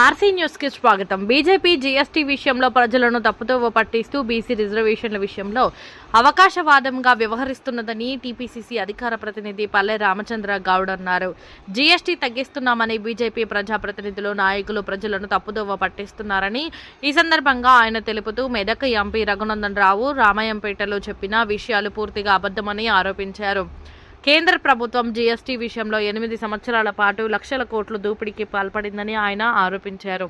RC న్యూస్కి స్వాగతం. BJP GST విషయంలో ప్రజలను తప్పుదోవ పట్టిస్తూ బీసీ రిజర్వేషన్ల విషయంలో అవకాశవాదంగా వ్యవహరిస్తున్నదని టీపీసీసీ అధికార ప్రతినిధి పల్లె రామచంద్ర గౌడ్ అన్నారు. జీఎస్టీ తగ్గిస్తున్నామని బీజేపీ ప్రజాప్రతినిధులు నాయకులు ప్రజలను తప్పుదోవ పట్టిస్తున్నారని ఈ సందర్భంగా ఆయన తెలుపుతూ మెదక్ ఎంపీ రఘునందన్ రావు రామాయంపేటలో చెప్పిన విషయాలు పూర్తిగా అబద్దమని ఆరోపించారు. కేంద్ర ప్రభుత్వం జీఎస్టీ విషయంలో ఎనిమిది సంవత్సరాల పాటు లక్షల కోట్లు దూపిడికి పాల్పడిందని ఆయన ఆరోపించారు.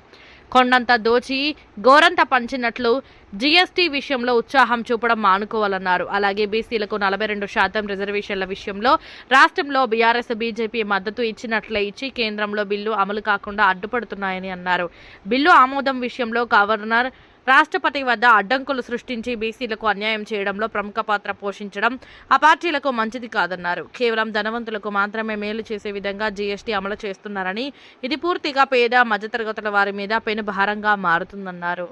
కొండంత దోచి గోరంత పంచినట్లు జీఎస్టీ విషయంలో ఉత్సాహం చూపడం మానుకోవాలన్నారు. అలాగే బీసీలకు నలభై రెండు శాతం రిజర్వేషన్ల విషయంలో రాష్ట్రంలో బీఆర్ఎస్ బీజేపీ మద్దతు ఇచ్చినట్లే ఇచ్చి కేంద్రంలో బిల్లు అమలు కాకుండా అడ్డుపడుతున్నాయని అన్నారు. బిల్లు ఆమోదం విషయంలో గవర్నర్ రాష్ట్రపతి వద్ద అడ్డంకులు సృష్టించి బీసీలకు అన్యాయం చేయడంలో ప్రముఖ పాత్ర పోషించడం ఆ పార్టీలకు మంచిది కాదన్నారు. కేవలం ధనవంతులకు మాత్రమే మేలు చేసే విధంగా జీఎస్టీ అమలు చేస్తున్నారని ఇది పూర్తిగా పేద మధ్యతరగతుల వారి మీద పెను భారంగా మారుతుందన్నారు.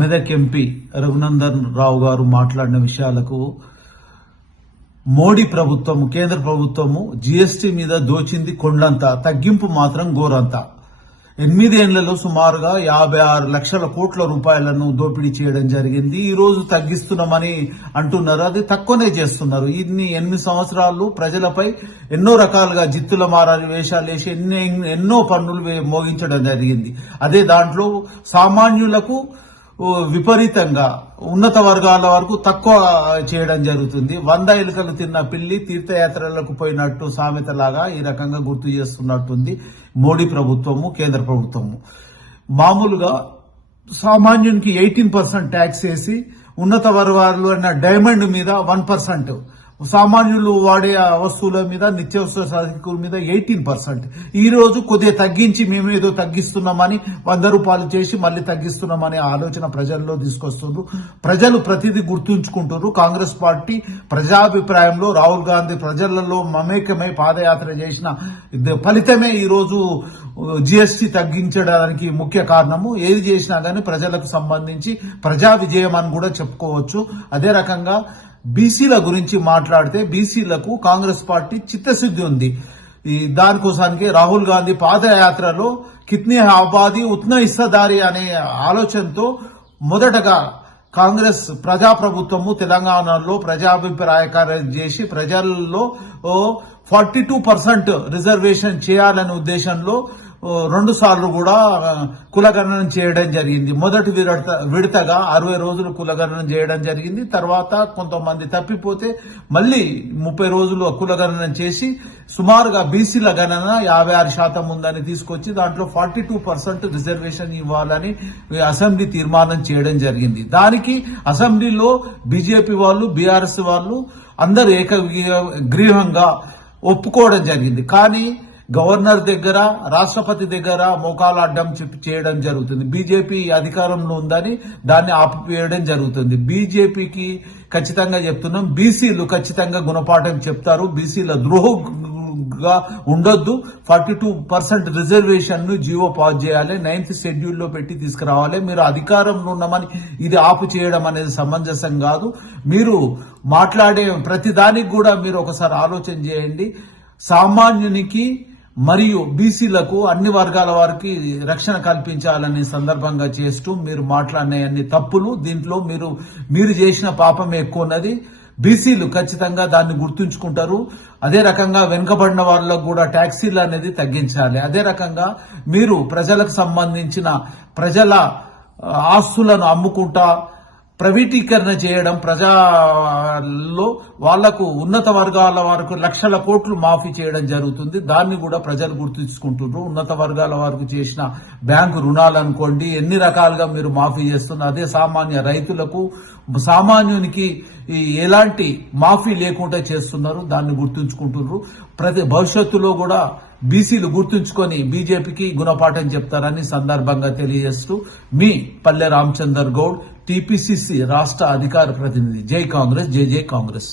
మెదక్ ఎంపీ రఘునందన్ రావు గారు మాట్లాడిన విషయాలకు మోడీ ప్రభుత్వము కేంద్ర ప్రభుత్వము జీఎస్టీ మీద దోచింది కొండంత తగ్గింపు మాత్రం ఘోరంతా. ఎనిమిదేళ్ళలో సుమారుగా యాభై ఆరు లక్షల కోట్ల రూపాయలను దోపిడీ చేయడం జరిగింది. ఈ రోజు తగ్గిస్తున్నామని అంటున్నారు. అది తక్కువనే చేస్తున్నారు. ఇన్ని ఎనిమిది సంవత్సరాలు ప్రజలపై ఎన్నో రకాలుగా జిత్తుల మారాలి వేషాలు వేసి ఎన్ని ఎన్నో పన్నులు మోగించడం జరిగింది. అదే దాంట్లో సామాన్యులకు విపరీతంగా ఉన్నత వర్గాల వరకు తక్కువ చేయడం జరుగుతుంది. వంద ఎలుకలు తిన్న పిల్లి తీర్థయాత్రలకు పోయినట్టు సామెతలాగా ఈ రకంగా గుర్తు చేస్తున్నట్టుంది మోడీ ప్రభుత్వము కేంద్ర ప్రభుత్వము. మామూలుగా సామాన్యునికి ఎయిటీన్ పర్సెంట్ ట్యాక్స్ వేసి ఉన్నత వర్గాలు అన్న డైమండ్ మీద వన్ పర్సెంట్ సామాన్యులు వాడే వస్తువుల మీద నిత్యావసర సరుకుల మీద ఎయిటీన్ పర్సెంట్. ఈ రోజు కొద్దిగా తగ్గించి మేము ఏదో తగ్గిస్తున్నామని వంద రూపాయలు చేసి మళ్ళీ తగ్గిస్తున్నామనే ఆలోచన ప్రజల్లో తీసుకొస్తున్నారు ప్రజలు ప్రతిదీ గుర్తుంచుకుంటున్నారు కాంగ్రెస్ పార్టీ ప్రజాభిప్రాయంలో రాహుల్ గాంధీ ప్రజలలో మమేకమై పాదయాత్ర చేసిన ఫలితమే ఈ రోజు జిఎస్టి తగ్గించడానికి ముఖ్య కారణము. ఏది చేసినా గానీ ప్రజలకు సంబంధించి ప్రజా విజయం అని కూడా చెప్పుకోవచ్చు. అదే రకంగా బీసీల గురించి మాట్లాడితే బీసీలకు కాంగ్రెస్ పార్టీ చిత్తశుద్ధి ఉంది. ఈ దానికోసానికి రాహుల్ గాంధీ పాదయాత్రలో కిత్నీ ఆబాది ఉత్న ఇస్తదారి అనే ఆలోచనతో మొదటగా కాంగ్రెస్ ప్రజాప్రభుత్వము తెలంగాణలో ప్రజాభిప్రాయకారం చేసి ప్రజల్లో ఫార్టీ టూ పర్సెంట్ రిజర్వేషన్ చేయాలనే ఉద్దేశంలో రెండు సార్లు కూడా కులగణనం చేయడం జరిగింది. మొదటి విడత విడతగా అరవై రోజులు కులగణనం చేయడం జరిగింది. తర్వాత కొంతమంది తప్పిపోతే మళ్ళీ ముప్పై రోజులు కులగణనం చేసి సుమారుగా బీసీల గణన యాభై ఆరు శాతం ఉందని తీసుకొచ్చి దాంట్లో ఫార్టీ టూ పర్సెంట్ రిజర్వేషన్ ఇవ్వాలని అసెంబ్లీ తీర్మానం చేయడం జరిగింది. దానికి అసెంబ్లీలో బీజేపీ వాళ్ళు బీఆర్ఎస్ వాళ్ళు అందరూ ఏకగ్రీవంగా ఒప్పుకోవడం జరిగింది. కానీ గవర్నర్ దగ్గర రాష్ట్రపతి దగ్గర మోకాలు అడ్డం చేయడం జరుగుతుంది. బీజేపీ అధికారంలో ఉందని దాన్ని ఆపివేయడం జరుగుతుంది. బీజేపీకి ఖచ్చితంగా చెప్తున్నాం బీసీలు ఖచ్చితంగా గుణపాఠం చెప్తారు. బీసీల ద్రోహంగా ఉండొద్దు. ఫార్టీ టూ పర్సెంట్ రిజర్వేషన్ను జీవో పాస్ చేయాలి. నైన్త్ షెడ్యూల్లో పెట్టి తీసుకురావాలి. మీరు అధికారంలో ఉన్నామని ఇది ఆపు చేయడం అనేది సమంజసం కాదు. మీరు మాట్లాడే ప్రతి దానికి కూడా మీరు ఒకసారి ఆలోచన చేయండి. సామాన్యునికి మరియు బీసీలకు అన్ని వర్గాల వారికి రక్షణ కల్పించాలని సందర్భంగా చేస్తూ మీరు మాట్లాడిన అన్ని తప్పులు దీంట్లో మీరు మీరు చేసిన పాపం ఎక్కువ ఉన్నది. బీసీలు ఖచ్చితంగా దాన్ని గుర్తుంచుకుంటారు. అదే రకంగా వెనుకబడిన వాళ్ళకు కూడా ట్యాక్సీలు అనేది తగ్గించాలి. అదే రకంగా మీరు ప్రజలకు సంబంధించిన ప్రజల ఆస్తులను అమ్ముకుంటా ప్రైవేటీకరణ చేయడం ప్రజల్లో వాళ్ళకు ఉన్నత వర్గాల వరకు లక్షల కోట్లు మాఫీ చేయడం జరుగుతుంది. దాన్ని కూడా ప్రజలు గుర్తుంచుకుంటున్నారు. ఉన్నత వర్గాల వరకు చేసిన బ్యాంకు రుణాలు అనుకోండి ఎన్ని రకాలుగా మీరు మాఫీ చేస్తున్నారు. అదే సామాన్య రైతులకు సామాన్యునికి ఎలాంటి మాఫీ లేకుండా చేస్తున్నారు. దాన్ని గుర్తుంచుకుంటున్నారు. ప్రతి భవిష్యత్తులో కూడా బీసీలు గుర్తుంచుకొని బీజేపీకి గుణపాఠం చెప్తారని సందర్భంగా తెలియజేస్తూ మీ పల్లె రామచందర్ గౌడ్ టీపీసీసీ రాష్ట్ర అధికార ప్రతినిధి జై కాంగ్రెస్ జై జై కాంగ్రెస్.